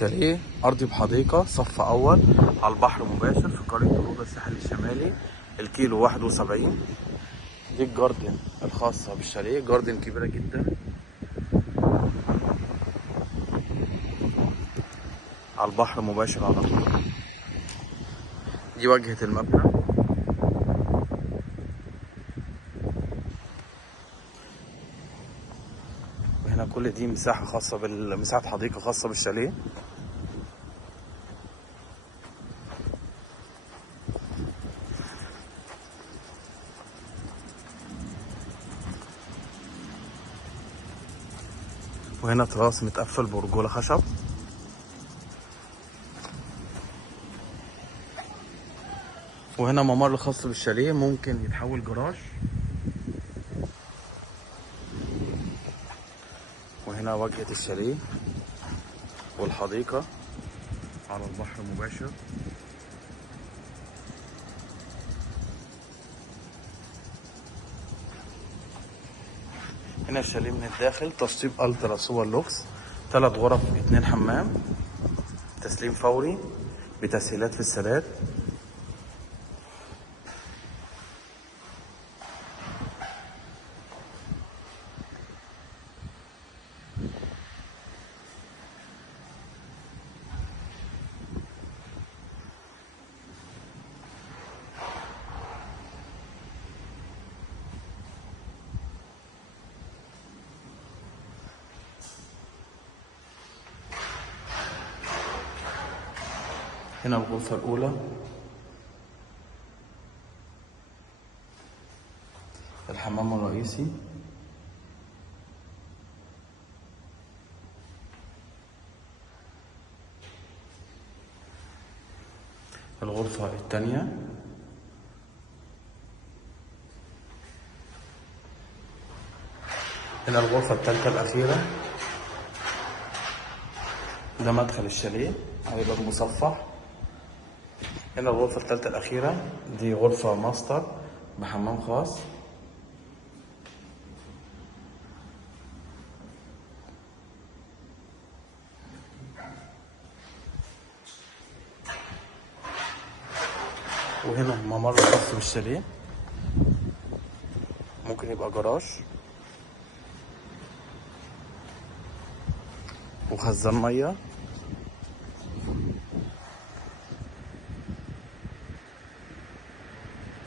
شاليه أرضي بحديقة صف أول على البحر مباشر في قرية الروضة الساحل الشمالي. الكيلو 71. دي الجاردن الخاصة بالشاليه، جاردن كبيرة جدا على البحر مباشر على طول. دي واجهة المبنى. وهنا كل دي مساحة خاصة مساحة حديقة خاصة بالشاليه. وهنا تراس متقفل برجولة خشب. وهنا ممر خاص بالشاليه ممكن يتحول جراج. وهنا واجهة الشاليه والحديقة على البحر مباشر. هنا الشاليه من الداخل تشطيب الترا سوبر لوكس، 3 غرف 2 حمام، تسليم فوري بتسهيلات في السداد. هنا الغرفة الأولى، الحمام الرئيسي. الغرفة الثانية. هنا الغرفة الثالثة الأخيرة. ده مدخل الشاليه هيبقى مصفح. هنا الغرفة الثالثة الأخيرة، دي غرفة ماستر بحمام خاص. وهنا ممر خاص بالشاليه ممكن يبقى جراج وخزان مية.